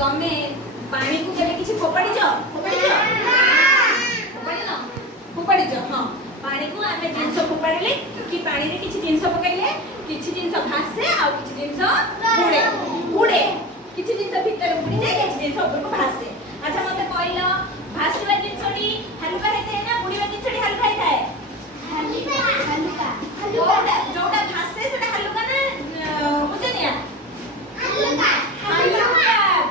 तमे पानी को केबे किछि फोपाड़ी ज हां पानी को आमे जिंस फोपाड़िले कि पानी रे किछि जिंस पकाइले किछि जिंस भासे आ किछि जिंस उड़े उड़े किछि जिंस भीतर उड़ी जाय किछि जिंस ऊपर को भासे। अच्छा मते कहलो भासीबा जिंसडी हल्का हेते ना उड़ीबा जिंसडी हल्का हेताए हल्का जोटा भासे सेटा हल्का ना बुझनिया हल्का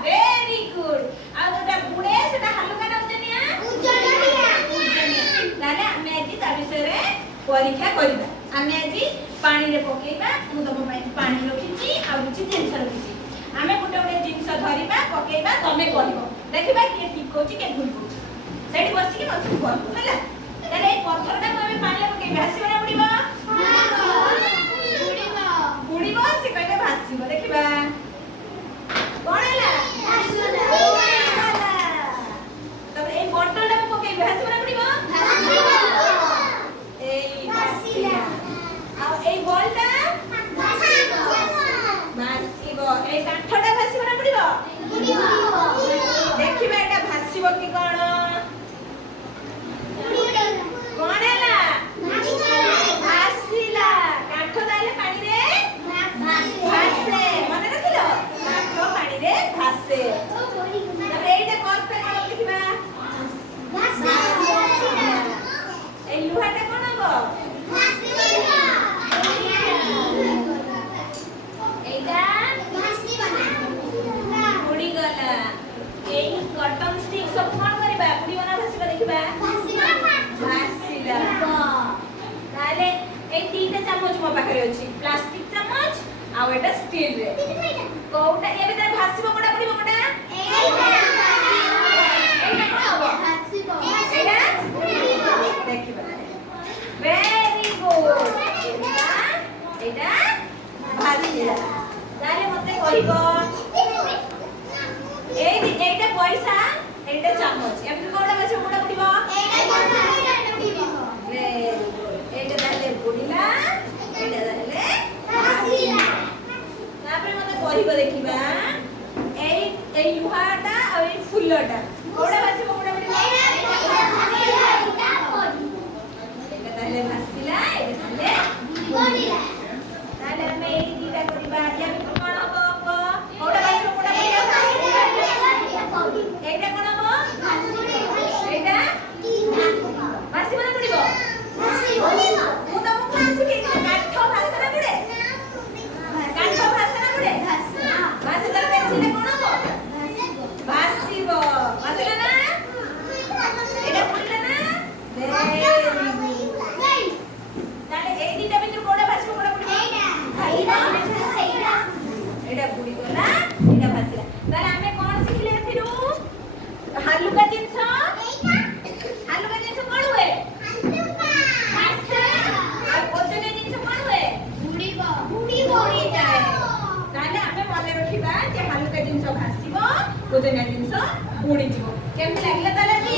वेरी गुड आ जोटा उड़े सेटा हल्का ना बुझनिया उजनिया ताले आमे आज ता विषय रे परीक्षा करिबा। आमे आज पानी रे पकेइबा मु तम पई पानी रखिची आ किछि जिंस रखिची आमे गोटे गोटे जिंस धरिबा पकेइबा तमे कहबो देखिबा के ठीक होची के भूल होची सेठी बसी के कहबो हैला। ताले ए पत्थरटा को आमे पानी रे पकेइबा हसीबा ना उड़ीबा उड़ीबा से कहले भासीबो देखिबा कोन हैला तब ए बोतलटा को पकेइबा हसीबा ना उड़ीबा भासीबो आ ए बॉलटा भासीबो ए काठटा भासीबो ना उड़ीबा देखिबा एटा भासीबो कि कोन कोन हैला भासीला काठ दाले पानी रे भासे मने रखिलो काठ पानी रे भासे तब एटा कोन पे कोन लिखिबा ए लुहाटा कोन हबो एटा उड़ी गला ए कॉटन स्टिक सब कोन करबा उड़ी बना भासीबा देखिबा भासीला ताले ए तीनटा चामच मो पाखरे अछि प्लास्टिक चामच आ एटा स्टील रे कोउटा ए भीतर भासीबो कोडा पड़िबो कोडा एटा कोन हबो भासीबो एटा देखिबा वेरी गुड एटा भासीला ताले मते कहिबो एटा पैसा एटा चामच एमति कोडा भासीबो कोडा पड़िबो एटा दाले बुडिला एटा दाले भासीला तापर मते कहिबो देखिबा ए लुहाटा आ ए फुल्लटा कोडा भासीबो कोडा पड़िबो एटा दाले भासीला एटा दाले बुडिला ताले हमें ए दीटा करिबा या कोन हबो कोडा भासीबो कोडा पड़िबो एटा कोन हबो एटा भासीबो ना पड़िबो मु तमको आसी के काठ भाषा ना पड़े काठ भाषा ना पड़े भाषा तर पेंसिल कोन हबो भासीबो भासीला ना एटा पड़िला ना वेरी गुड ताले ए दीटा भितर कोडा भासीबो कोडा पड़िबो एटा बुडी गला एटा भासीला ताले हमें कोन सिखले फिरु हल्का जिंस कोन हुए भासे आ ओजने जिंस कोन हुए उड़ी जाए ताले हमें मने रखिबा जे हल्का जिंस भासीबो ओजने जिंस उड़ी जीवो केमति लागला ताले जी